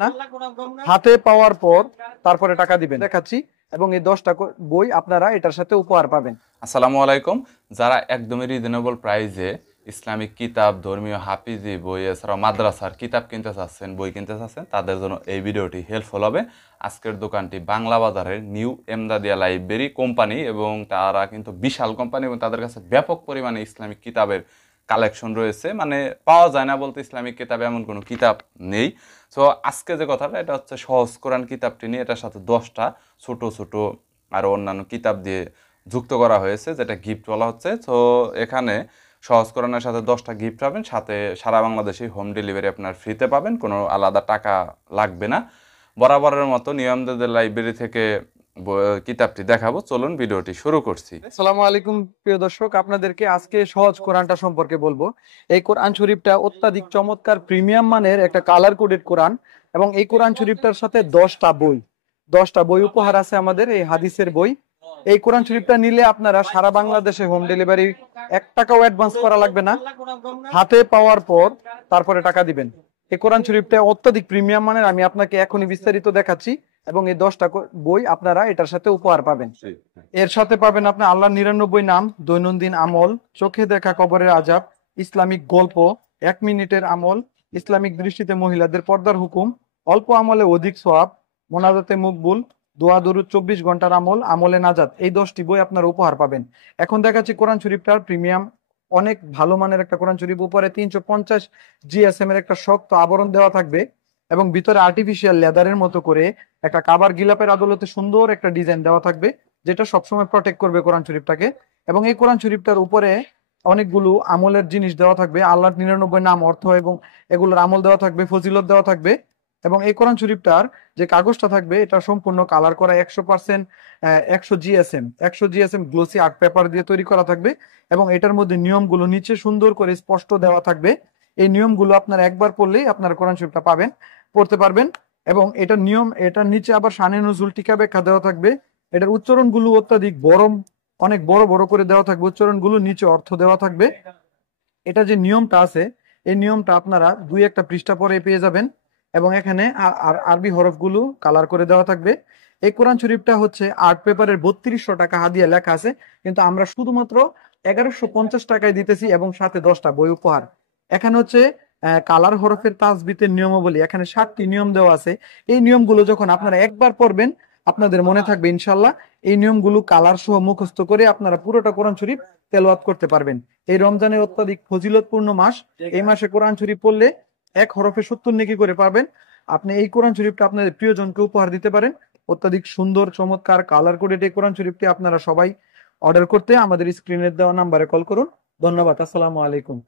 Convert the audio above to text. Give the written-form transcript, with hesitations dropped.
না, হাতে পাওয়ার পর তারপরে টাকা দিবেন দেখাচ্ছি। এবং এই 10টা বই আপনারা এটার সাথে উপহার পাবেন। আসসালামু আলাইকুম। যারা একদমই রিজনেবল প্রাইসে ইসলামিক কিতাব, ধর্মীয় হাফিজি বই, এছাড়াও মাদ্রাসার কিতাব কিনতে চাচ্ছেন, বই কিনতে চাচ্ছেন, তাদের জন্য এই ভিডিওটি হেল্পফুল হবে। আজকের দোকানটি বাংলা বাজারের নিউ এমদাদিয়া লাইব্রেরি কোম্পানি, এবং তারা কিন্তু বিশাল কোম্পানি এবং তাদের কাছে ব্যাপক পরিমাণে ইসলামিক কিতাবের কালেকশন রয়েছে। মানে পাওয়া যায় না বলতে ইসলামিক কিতাবে এমন কোনো কিতাব নেই। সো আজকে যে কথাটা, এটা হচ্ছে সহজ কোরআন কিতাবটি নিয়ে, এটার সাথে 10টা ছোট ছোট আরও অন্যান্য কিতাব দিয়ে যুক্ত করা হয়েছে, যেটা গিফট বলা হচ্ছে। তো এখানে সহজ কোরআনের সাথে 10টা গিফট পাবেন, সাথে সারা বাংলাদেশে হোম ডেলিভারি আপনার ফ্রিতে পাবেন, কোনো আলাদা টাকা লাগবে না। বরাবরের মতো নিয়মদের লাইব্রেরি থেকে কিতাবটি দেখাবো, চলুন ভিডিওটি শুরু করছি। আসসালামু আলাইকুম প্রিয় দর্শক, আপনাদেরকে আজকে সহজ কোরআনটা সম্পর্কে বলবো। এই কোরআন শরীফটা অত্যাধিক চমৎকার প্রিমিয়াম মানের একটা কালার কোডেড কোরআন, এবং এই কোরআন শরীফটার সাথে 10টা বই উপহার আছে আমাদের, এই হাদিসের বই। এই কোরআন শরীফটা নিলে আপনারা সারা বাংলাদেশে হোম ডেলিভারি, 1 টাকাও অ্যাডভান্স করা লাগবে না, হাতে পাওয়ার পর তারপরে টাকা দিবেন। এই কোরআন শরীফটা অত্যাধিক প্রিমিয়াম মানের, আমি আপনাকে এখনই বিস্তারিত দেখাচ্ছি। এবং এই 10টা বই আপনারা এটার সাথে উপহার পাবেন। এর সাথে পাবেন আপনি আল্লাহর 99 নাম, দৈনন্দিন আমল, চোখে দেখা কবরের আজাব, ইসলামিক গল্প, 1 মিনিটের আমল, ইসলামিক দৃষ্টিতে মহিলাদের পর্দার হুকুম, অল্প আমলে অধিক সওয়াব, মোনাজাতে মকবুল, দোয়া দরুদ 24 ঘন্টার আমল, আমলে নাজাত। এই 10টি বই আপনারা উপহার পাবেন। এখন দেখাচ্ছি কোরআন শরীফটার প্রিমিয়াম, অনেক ভালো মানের একটা কোরআন শরীফ। উপরে 350 জিএসএম এর একটা শক্ত আবরণ দেওয়া থাকবে, এবং ভিতরে আর্টিফিশিয়াল লেদারের মতো করে একটা কাবার গিলাপের আদলতে সুন্দর একটা ডিজাইন দেওয়া থাকবে, যেটা সবসময় প্রটেক্ট করবে কোরআন শরীফটাকে। এবং এই কোরআন শরীফটার উপরে অনেকগুলো আমলের জিনিস দেওয়া থাকবে, আল্লাহর 99 নাম, অর্থ এবং এগুলোর আমল দেওয়া থাকবে, ফজিলত দেওয়া থাকবে। এবং এই কোরআন শরীফটার যে কাগজটা থাকবে, এটা সম্পূর্ণ কালার করা 100%, 100 জিএসএম গ্লোসি আর্ট পেপার দিয়ে তৈরি করা থাকবে। এবং এটার মধ্যে নিয়মগুলো নিচে সুন্দর করে স্পষ্ট দেওয়া থাকবে। এই নিয়মগুলো আপনার একবার পড়লেই আপনার কোরআন শরীফটা পড়তে পারবেন। এবং এটার নিয়ম, এটার নিচে আবার শানে নজুল টিকা ব্যাখ্যা দেওয়া থাকবে। এটার উচ্চারণগুলো অত্যাধিক অনেক বড় বড় করে দেওয়া থাকবে, উচ্চারণগুলো নিচে অর্থ দেওয়া থাকবে। এটা যে নিয়মটা আছে, এই নিয়মটা আপনারা 2-1 পৃষ্ঠা পরে পেয়ে যাবেন। এবং এখানে আরবি হরফগুলো কালার করে দেওয়া থাকবে। এই কোরআন শরীফটা হচ্ছে আর্ট পেপারের 3200 টাকা হাদিয়া লেখা আছে, কিন্তু আমরা শুধুমাত্র 1150 টাকায় দিতেছি, এবং সাথে 10টা বই উপহার। এখানে হচ্ছে কালার হরফের তাসবিতের নিয়মাবলী, এখানে 7টি নিয়ম দেওয়া আছে। এই নিয়মগুলো যখন আপনারা একবার পড়বেন, আপনাদের মনে থাকবে ইনশাল্লাহ। এই নিয়মগুলো কালার সহ মুখস্থ করে আপনারা পুরোটা কোরআন শরীফ তেলাওয়াত করতে পারবেন। এই রমজানের অত্যাধিক ফজিলতপূর্ণ মাস, এই মাসে কোরআন শরীফ পড়লে 1 হরফে 70 নেকি করে পাবেন। আপনি এই কোরআন শরীফটা আপনাদের প্রিয়জনকে উপহার দিতে পারেন। অত্যাধিক সুন্দর চমৎকার কালার কোডেড এই কোরআন শরীফটি আপনারা সবাই অর্ডার করতে আমাদের স্ক্রিনের দেওয়া নাম্বারে কল করুন। ধন্যবাদ। আসসালামু আলাইকুম।